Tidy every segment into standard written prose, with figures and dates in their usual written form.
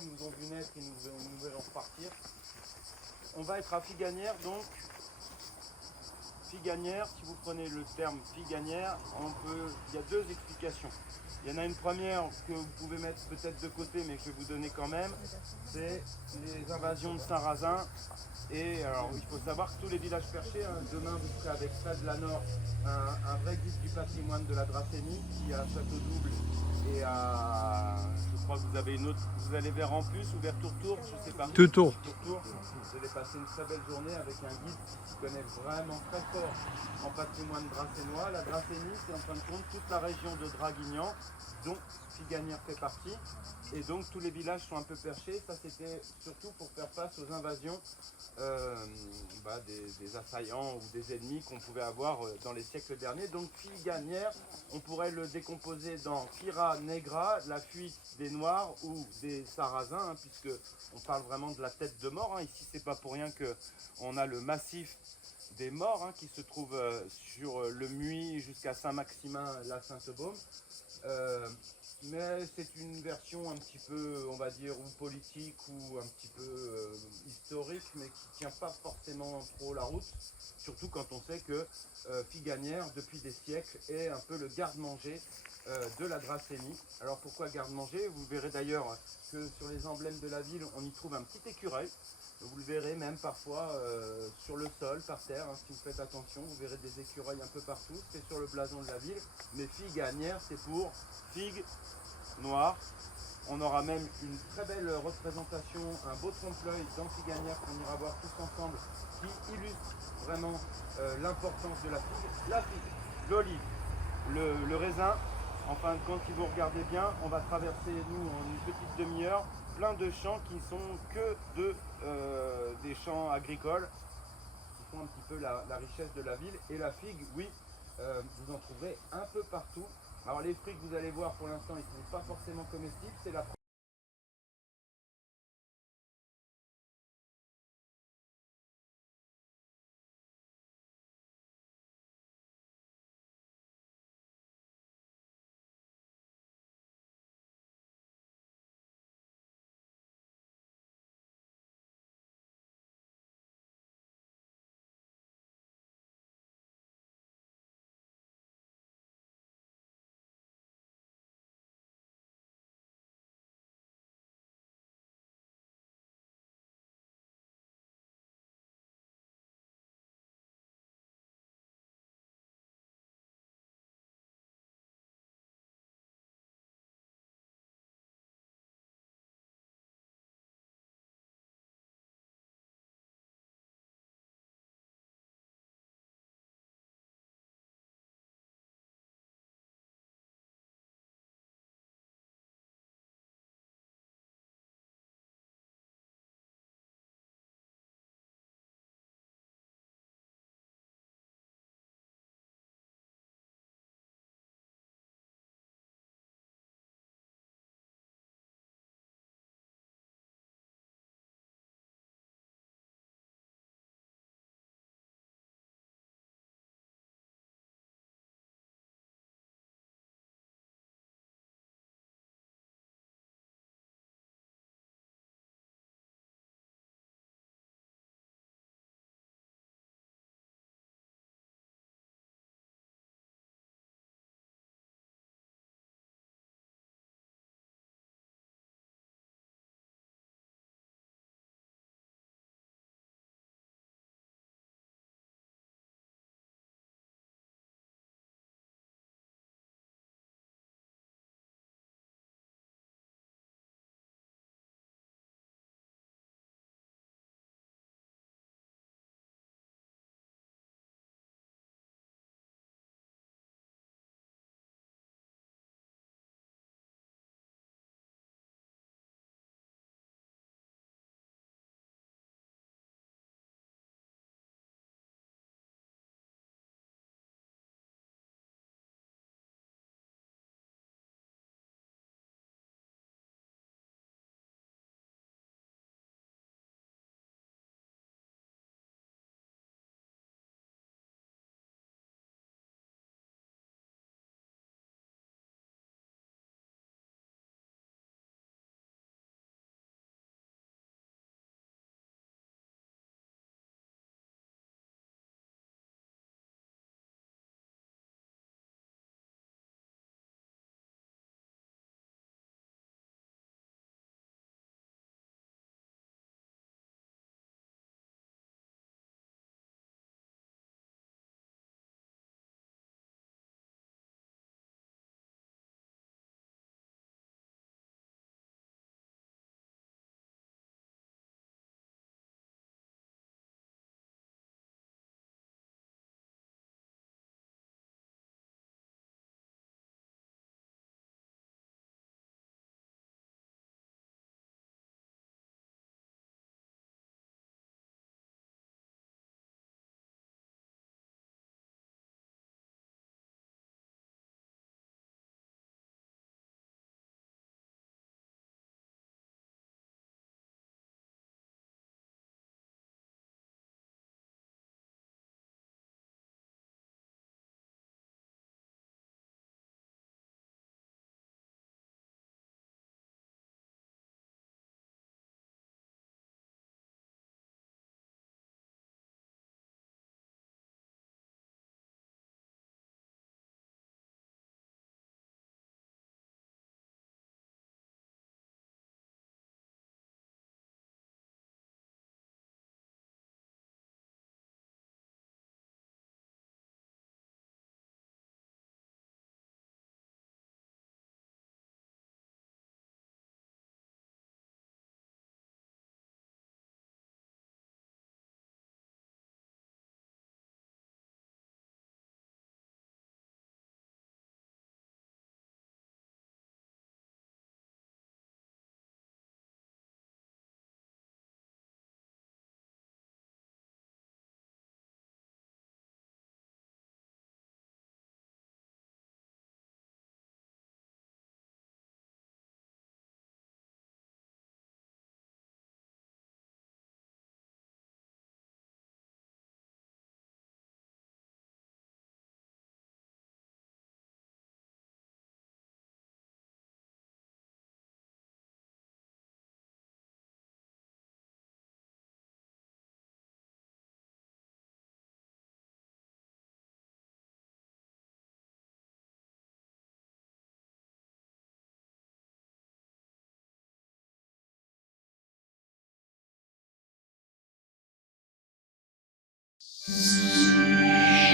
ils nous ont vu naître, ils nous verront repartir. On va être à Figuianière, donc Figuianière, si vous prenez le terme Figuianière, il y a deux explications. Il y en a une première que vous pouvez mettre peut-être de côté, mais que je vais vous donner quand même, c'est les invasions de Saint-Razin. Et alors, il faut savoir que tous les villages perchés, hein, demain vous serez avec Fred Lanor, un vrai guide du patrimoine de la Dracénie, qui est à Château-Double et à, je crois que vous avez une autre, vous allez vers Ampus ou vers Tourtour, je sais pas. Tourtour. Tourtour. Vous allez passer une très belle journée avec un guide qui s'y connaît vraiment très fort en patrimoine dracénois. La Dracénie, c'est en fin de compte toute la région de Draguignan, dont Figuianière fait partie. Et donc tous les villages sont un peu perchés. Ça, c'était surtout pour faire face aux invasions des assaillants ou des ennemis qu'on pouvait avoir dans les siècles derniers. Donc Figuianière, on pourrait le décomposer dans Fira Negra, la fuite des Noirs ou des Sarrasins, hein, puisque on parle vraiment de la tête de mort. Hein. Ici, c'est pas pour rien qu'on a le massif des morts, hein, qui se trouve sur le Muy jusqu'à Saint-Maximin, la Sainte-Baume. Mais c'est une version un petit peu, on va dire, ou politique ou un petit peu historique, mais qui ne tient pas forcément trop la route, surtout quand on sait que Figuianière, depuis des siècles, est un peu le garde-manger de la Dracénie. Alors pourquoi garde-manger? Vous verrez d'ailleurs que sur les emblèmes de la ville, on y trouve un petit écureuil. Vous le verrez même parfois sur le sol, par terre, hein, si vous faites attention, vous verrez des écureuils un peu partout, c'est sur le blason de la ville, mais Figuianière, c'est pour figue noire. On aura même une très belle représentation, un beau trompe-l'œil dans Figuianière qu'on ira voir tous ensemble, qui illustre vraiment l'importance de la figue, l'olive, le raisin. En fin de compte, si vous regardez bien, on va traverser, nous, en une petite demi-heure, plein de champs qui ne sont que des champs agricoles, qui font un petit peu la richesse de la ville. Et la figue, oui, vous en trouverez un peu partout. Alors les fruits que vous allez voir pour l'instant, ils ne sont pas forcément comestibles, c'est la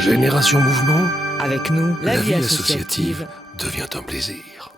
Génération Mouvement, Avec nous, la vie associative devient un plaisir.